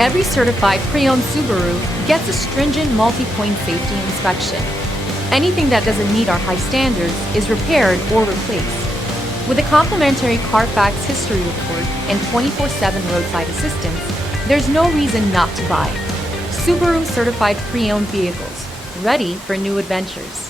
Every certified pre-owned Subaru gets a stringent multi-point safety inspection. Anything that doesn't meet our high standards is repaired or replaced. With a complimentary Carfax history report and 24/7 roadside assistance, there's no reason not to buy. Subaru certified pre-owned vehicles, ready for new adventures.